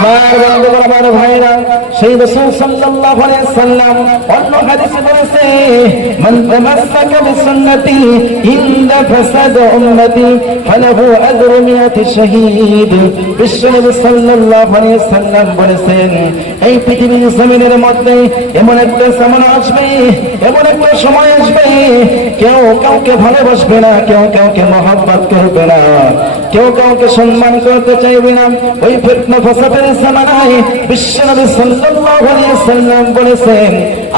আমার বন্ধুগণ আমার ভাইরা, সেই রাসূল সাল্লাল্লাহু আলাইহি সাল্লাম অন্য হাদিসে বলেছে, মান তামাসসাকা বিসুন্নতি ফাসাদ উম্মতি ফালাহু আজরু মিয়াতি শাহীদ। বিশ্বনবী সাল্লাল্লাহু আলাইহি সাল্লাম বলেছেন, এই পৃথিবীর জমিনের মধ্যে এমন একটা সময় আসবে, এমন একটা সময় আসবে, কেউ কাউকে ভালোবাসবে না, কেউ কাউকে মহব্বত করবে না। কেউ কাউকে সম্মান করতে চাইবে না। ওই ফিতনা ফাসাদের জামানায় বিশ্বনবী সাল্লাল্লাহু আলাইহি সাল্লাম বলেছেন,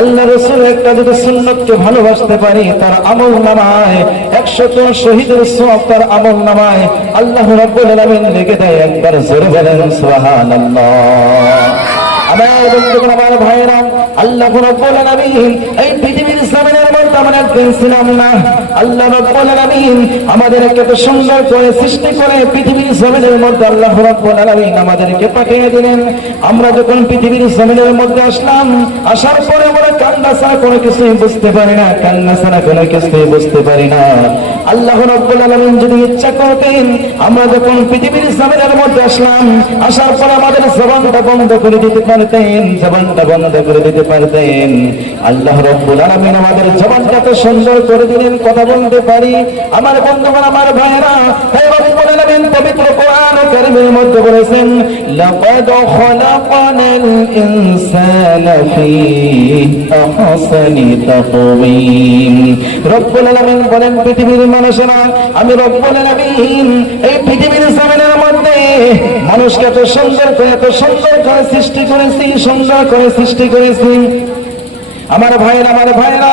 আল্লাহ রাসূল একটা যদি সুন্নতকে ভালোবাসতে পারে, তার আমল নামায় 100 শহীদের সওয়াব তার আমল নামায়, আল্লাহ রাব্বুল আলামিন লিখে দেয় একবার জোরে বলেন, সুবহানাল্লাহ। আমার বন্ধুগণ, আমার ভাইরা আল্লাহ রাব্বুল আলামিন এই জমিনের আমাদেরকে তো সুন্দর করে সৃষ্টি করে পৃথিবীর জমিনের মধ্যে আল্লাহ রাব্বুল আমাদেরকে পাঠিয়ে দিলেন। আমরা যখন পৃথিবীর জমিনের মধ্যে আসলাম, আসার পরে আমরা কান্না ছাড়া কোনো কিছুই বুঝতে পারি না, কান্না ছাড়া কোনো কিছুই বুঝতে পারি না। আল্লাহ রাব্বুল যদি ইচ্ছা করতেন, আমরা যখন পৃথিবীর জমিনের মধ্যে আসলাম, আসার পর আমাদের জবানটা বন্ধ করে দিতে পারতেন, জবানটা বন্ধ করে দিতে পারতেন। আল্লাহ রাব্বুল আলামিন আমাদের জবানটাকে সুন্দর করে দিলেন, কথা বলতে পারি। আমার বন্ধুগণ, আমার ভাইরা পবিত্র কোরআন মধ্যে বলেছেন বলেন, পৃথিবীর মানুষেরা, আমি এই পৃথিবীর মানুষকে সৃষ্টি করেছি, সুন্দর করে সৃষ্টি করেছি। আমার ভাইরা আমার ভাইরা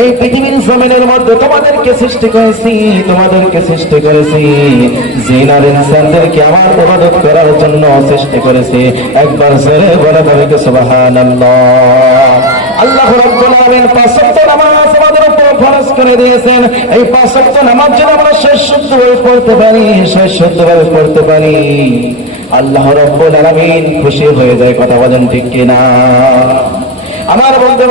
এই পৃথিবীর জমিনের মধ্যে তোমাদেরকে সৃষ্টি করেছি, তোমাদেরকে সৃষ্টি করেছি। জিনার ইনসানদেরকে আমার করার জন্য সৃষ্টি করেছি। একবার জোরে বলে তবে আল্লাহ আলামিন পাঁচ নামাজ আমাদের উপর ফরজ করে দিয়েছেন। এই পাঁচ নামাজ আমরা শেষ পড়তে পারি, শেষ পড়তে পারি। আল্লাহ রাব্বুল আলামিন খুশি হয়ে যায়, কথা বলেন ঠিক কিনা? আমার বলতে